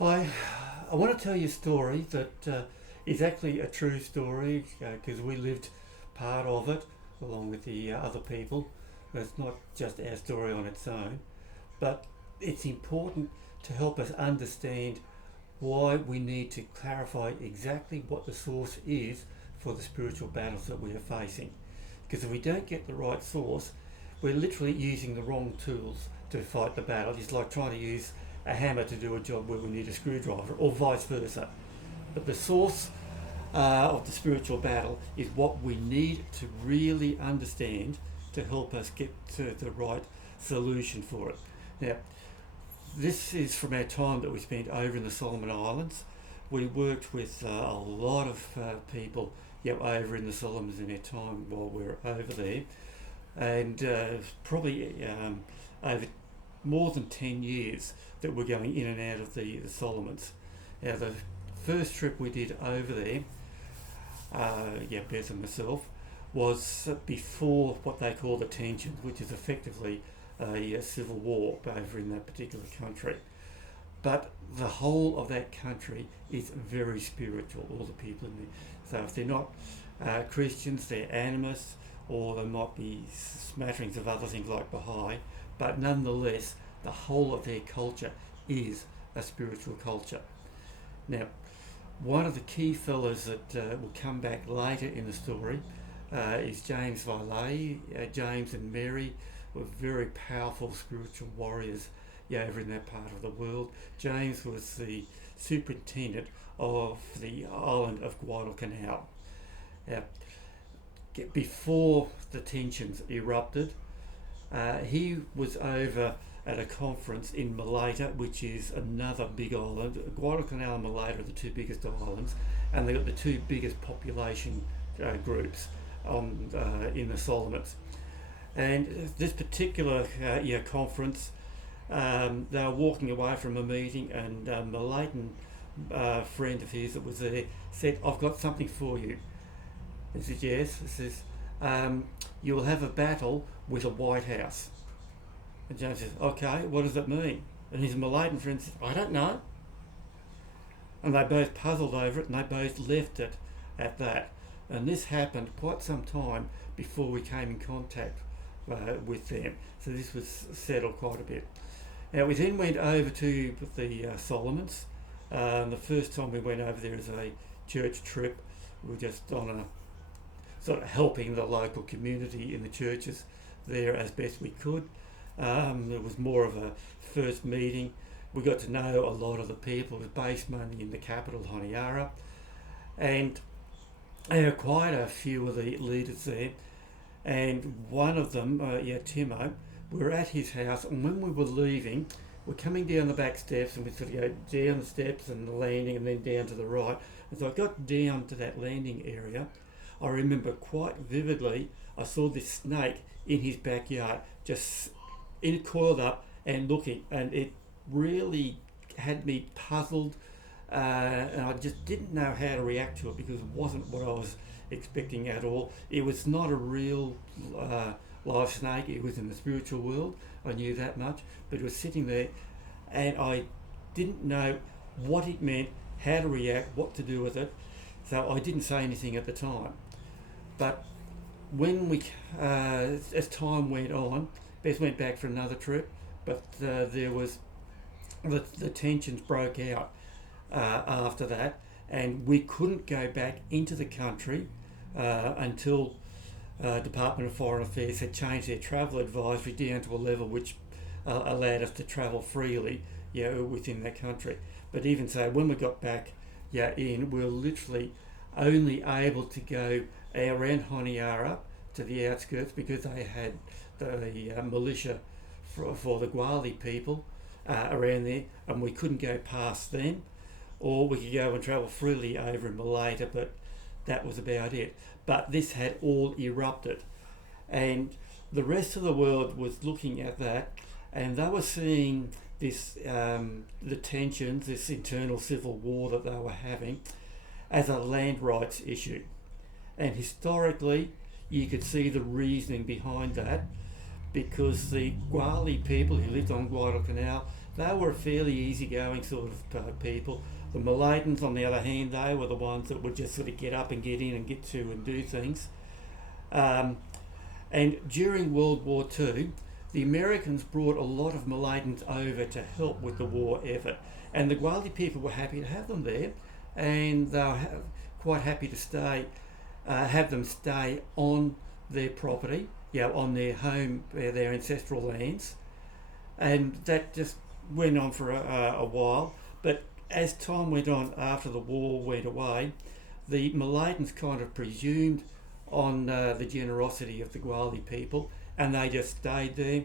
Hi, I want to tell you a story that is actually a true story because we lived part of it along with the other people. It's not just our story on its own, but it's important to help us understand why we need to clarify exactly what the source is for the spiritual battles that we are facing. Because if we don't get the right source, we're literally using the wrong tools to fight the battle. It's like trying to use a hammer to do a job where we need a screwdriver, or vice versa. But the source of the spiritual battle is what we need to really understand to help us get to the right solution for it. Now, this is from our time that we spent over in the Solomon Islands. We worked with a lot of people over in the Solomons in our time while we were over there, and probably over more than 10 years that we're going in and out of the Solomons. Now, the first trip we did over there, Beth and myself, was before what they call the tensions, which is effectively a civil war over in that particular country. But the whole of that country is very spiritual, all the people in there. So if they're not Christians, they're animists, or there might be smatterings of other things like Baha'i, but nonetheless, the whole of their culture is a spiritual culture. Now, one of the key fellows that will come back later in the story is James Valet. James and Mary were very powerful spiritual warriors over in that part of the world. James was the superintendent of the island of Guadalcanal. Now, before the tensions erupted, he was over at a conference in Malta, which is another big island. Guadalcanal and Malta are the two biggest islands, and they've got the two biggest population groups in the Solomons. And this particular conference, they were walking away from a meeting, and a Malayan friend of his that was there said, "I've got something for you." He said, "Yes." He says, "You'll have a battle with a White House." And James says, "Okay, what does that mean?" And his Malayan friend says, "I don't know." And they both puzzled over it, and they both left it at that. And this happened quite some time before we came in contact with them. So this was settled quite a bit. Now we then went over to the Solomons. The first time we went over there as a church trip, we were just on a sort of helping the local community in the churches there as best we could. It was more of a first meeting. We got to know a lot of the people. It was based mainly in the capital, Honiara, and quite a few of the leaders there. And one of them, Timo, we were at his house, and when we were leaving, we're coming down the back steps, and we sort of go down the steps and the landing, and then down to the right. And so I got down to that landing area. I remember quite vividly, I saw this snake in his backyard, just coiled up and looking, and it really had me puzzled, and I just didn't know how to react to it because it wasn't what I was expecting at all. It was not a real live snake. It was in the spiritual world. I knew that much, but it was sitting there, and I didn't know what it meant, how to react, what to do with it. So I didn't say anything at the time. But when as time went on, Beth went back for another trip, but there was the tensions broke out after that, and we couldn't go back into the country until Department of Foreign Affairs had changed their travel advisory down to a level which allowed us to travel freely, within that country. But even so, when we got back, we were literally only able to go around Honiara to the outskirts because they had the militia for the Gwali people around there, and we couldn't go past them, or we could go and travel freely over in Malta, but that was about it. But this had all erupted, and the rest of the world was looking at that, and they were seeing this the tensions, this internal civil war that they were having, as a land rights issue. And historically, you could see the reasoning behind that, because the Gwali people who lived on Guadalcanal, they were a fairly easygoing sort of people. The Malaytons, on the other hand, they were the ones that would just sort of get up and get in and get to and do things. And during World War II, the Americans brought a lot of Malaytons over to help with the war effort. And the Gwali people were happy to have them there, and they were quite happy to stay, have them stay on their property, on their home, their ancestral lands. And that just went on for a while. But as time went on, after the war went away, the Malaytons kind of presumed on the generosity of the Gwali people, and they just stayed there.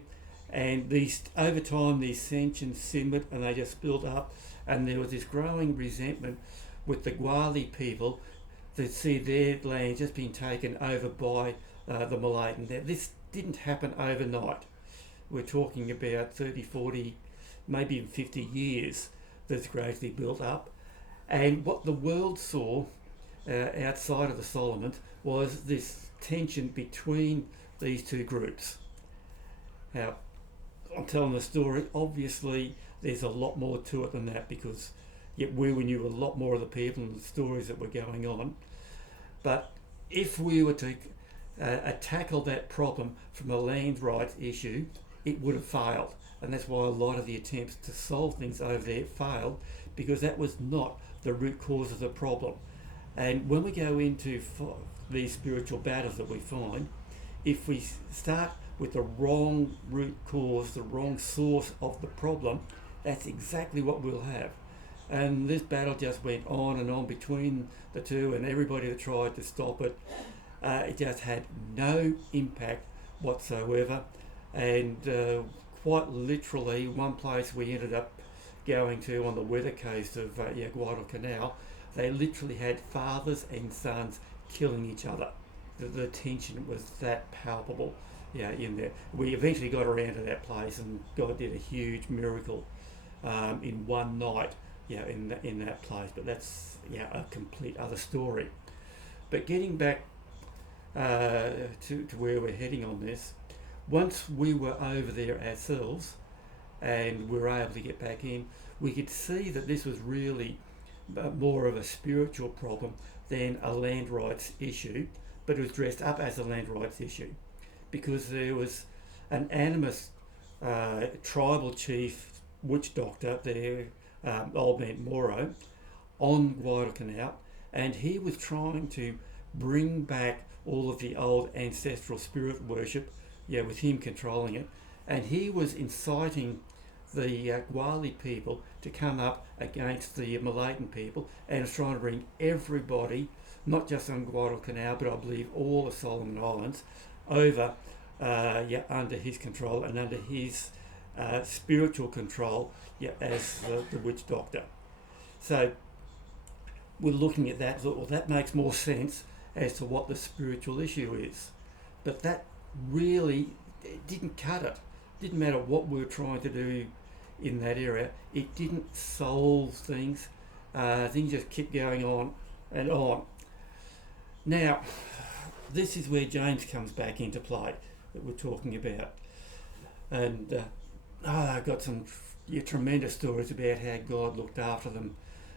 And over time, these tensions simmered, and they just built up, and there was this growing resentment with the Gwali people to see their land just being taken over by the Malayton. Now, this didn't happen overnight. We're talking about 30, 40, maybe even 50 years that's gradually built up. And what the world saw outside of the Solomons was this tension between these two groups. Now, I'm telling the story, obviously there's a lot more to it than that, because we knew a lot more of the people and the stories that were going on. But if we were to tackle that problem from a land rights issue, it would have failed. And that's why a lot of the attempts to solve things over there failed, because that was not the root cause of the problem. And when we go into these spiritual battles that we find, if we start with the wrong root cause, the wrong source of the problem, that's exactly what we'll have. And this battle just went on and on between the two, and everybody that tried to stop it, it just had no impact whatsoever. And quite literally, one place we ended up going to on the weather coast of Guadalcanal, they literally had fathers and sons killing each other. The tension was that palpable in there. We eventually got around to that place, and God did a huge miracle in one night in that place. But that's a complete other story. But getting back to where we're heading on this, once we were over there ourselves and we were able to get back in, we could see that this was really more of a spiritual problem than a land rights issue, but it was dressed up as a land rights issue because there was an animist tribal chief witch doctor there, old man Moro, on Guadalcanal, and he was trying to bring back all of the old ancestral spirit worship, with him controlling it, and he was inciting the Gwali people to come up against the Malayton people, and was trying to bring everybody, not just on Guadalcanal, but I believe all the Solomon Islands, over under his control and under his spiritual control as the witch doctor. So we're looking at that, well, that makes more sense as to what the spiritual issue is. But that really didn't cut it. Didn't matter what we were trying to do in that area. It didn't solve things. Things just kept going on and on. Now, this is where James comes back into play that we're talking about. And I've got some tremendous stories about how God looked after them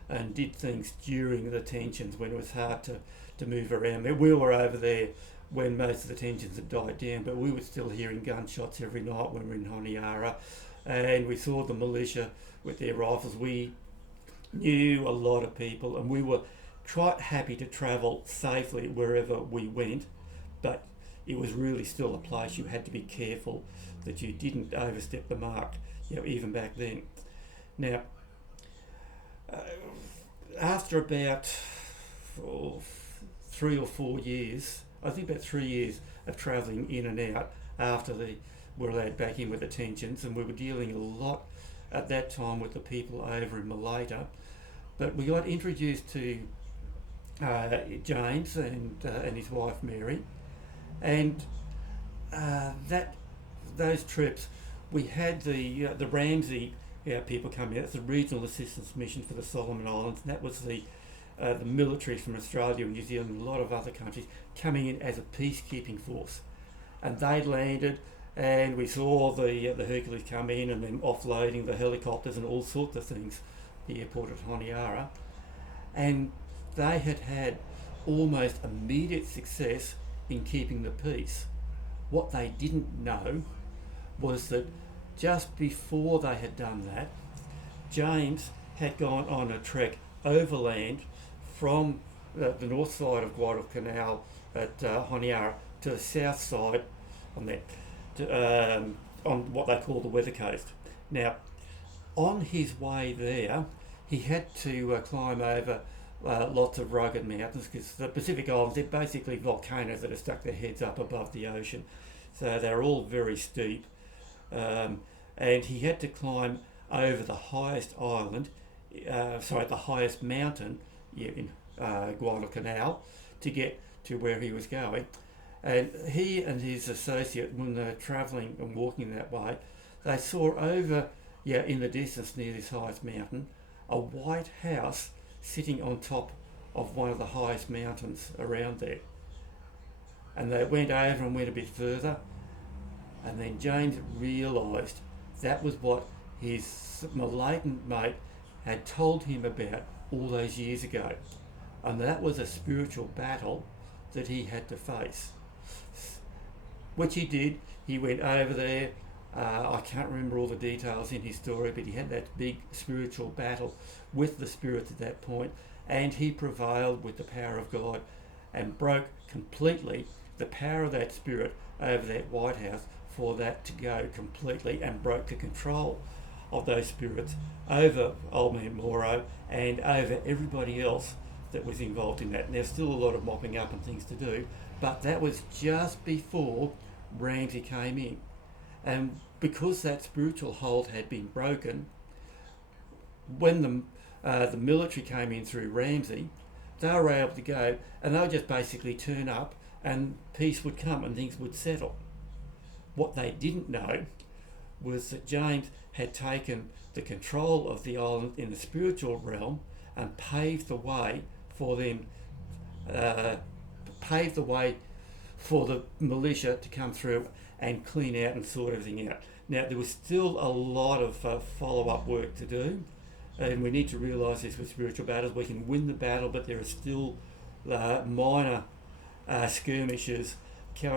and did things during the tensions when it was hard to move around. We were over there when most of the tensions had died down, but we were still hearing gunshots every night when we were in Honiara, and we saw the militia with their rifles. We knew a lot of people, and we were quite happy to travel safely wherever we went, but it was really still a place you had to be careful that you didn't overstep the mark, even back then. Now, after about 3 or 4 years, I think about 3 years of travelling in and out after we're allowed back in with the tensions, and we were dealing a lot at that time with the people over in Malata, but we got introduced to James and his wife Mary, and those trips we had the Ramsey people coming out. It's the Regional Assistance Mission for the Solomon Islands, and that was the military from Australia and New Zealand and a lot of other countries coming in as a peacekeeping force, and they landed and we saw the Hercules come in and then offloading the helicopters and all sorts of things, the airport at Honiara, and they had almost immediate success in keeping the peace. What they didn't know was that just before they had done that, James had gone on a trek overland from the north side of Guadalcanal at Honiara to the south side on that, on what they call the weather coast. Now, on his way there, he had to climb over lots of rugged mountains, because the Pacific Islands, they're basically volcanoes that have stuck their heads up above the ocean. So they're all very steep. And he had to climb over the highest island, the highest mountain in Guadalcanal to get to where he was going. And he and his associate, when they were travelling and walking that way, they saw over, in the distance near this highest mountain, a white house sitting on top of one of the highest mountains around there. And they went over and went a bit further, and then James realised that was what his Malayan mate had told him about all those years ago. And that was a spiritual battle that he had to face. Which he did. He went over there. I can't remember all the details in his story, but he had that big spiritual battle with the spirits at that point, and he prevailed with the power of God and broke completely the power of that spirit over that White House, for that to go completely, and broke the control of those spirits over Old Man Moro and over everybody else that was involved in that. And there's still a lot of mopping up and things to do, but that was just before Ramsay came in. And because that spiritual hold had been broken, when the military came in through Ramsay, they were able to go and they would just basically turn up and peace would come and things would settle. What they didn't know was that James had taken the control of the island in the spiritual realm and paved the way for them, paved the way for the militia to come through and clean out and sort everything out. Now, there was still a lot of follow-up work to do, and we need to realise this with spiritual battles. We can win the battle, but there are still minor skirmishes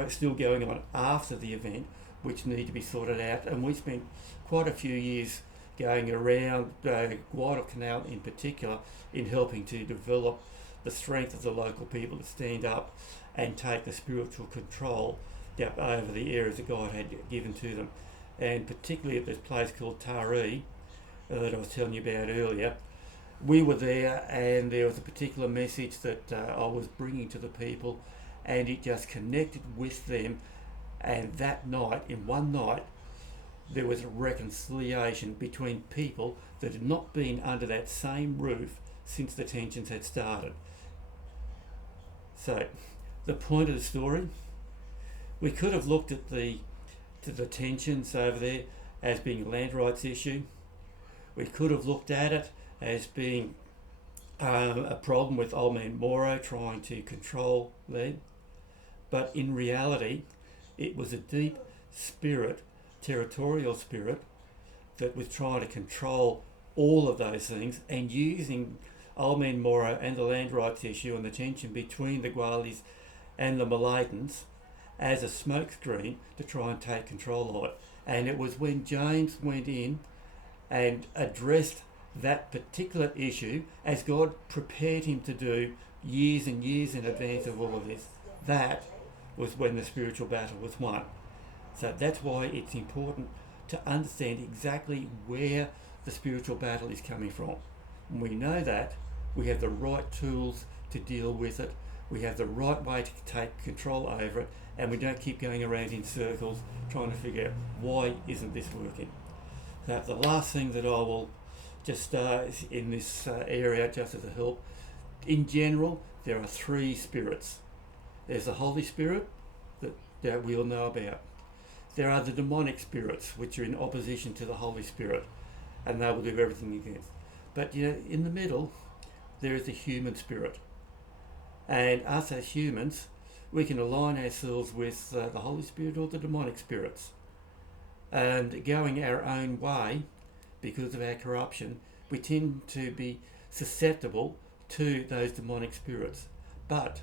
still going on after the event, which need to be sorted out. And we spent quite a few years going around Guadalcanal in particular in helping to develop the strength of the local people to stand up and take the spiritual control over the areas that God had given to them. And particularly at this place called Taree that I was telling you about earlier, we were there and there was a particular message that I was bringing to the people, and it just connected with them. And that night, in one night, there was a reconciliation between people that had not been under that same roof since the tensions had started. So, the point of the story, we could have looked at the tensions over there as being a land rights issue. We could have looked at it as being a problem with Old Man Moro trying to control land. But in reality, it was a deep spirit, territorial spirit, that was trying to control all of those things and using Old Man Moro and the land rights issue and the tension between the Gwalis and the Malaytons as a smokescreen to try and take control of it. And it was when James went in and addressed that particular issue, as God prepared him to do years and years in advance of all of this, that was when the spiritual battle was won. So that's why it's important to understand exactly where the spiritual battle is coming from. When we know that, we have the right tools to deal with it, we have the right way to take control over it, and we don't keep going around in circles trying to figure out why isn't this working. So the last thing that I will just in this area, just as a help, in general, there are three spirits. There's the Holy Spirit that we all know about. There are the demonic spirits, which are in opposition to the Holy Spirit, and they will do everything against. But in the middle, there is the human spirit. And us as humans, we can align ourselves with the Holy Spirit or the demonic spirits. and going our own way because of our corruption, we tend to be susceptible to those demonic spirits. But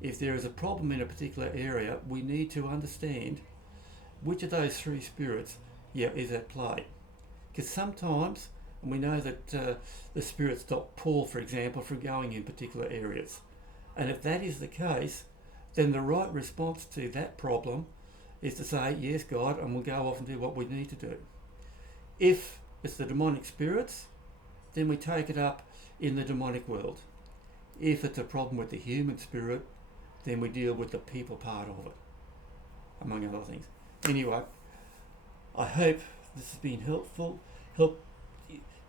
if there is a problem in a particular area, we need to understand which of those three spirits is at play. Because sometimes, and we know that the spirits stop Paul, for example, from going in particular areas. And if that is the case, then the right response to that problem is to say, yes, God, and we'll go off and do what we need to do. If it's the demonic spirits, then we take it up in the demonic world. If it's a problem with the human spirit, then we deal with the people part of it, among other things. Anyway, I hope this has been helpful.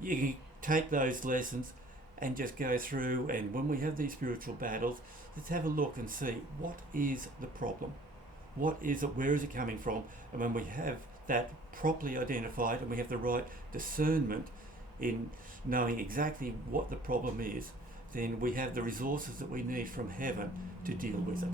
You can take those lessons and just go through, and when we have these spiritual battles, let's have a look and see what is the problem. What is it? Where is it coming from? And when we have that properly identified and we have the right discernment in knowing exactly what the problem is, then we have the resources that we need from heaven to deal with it.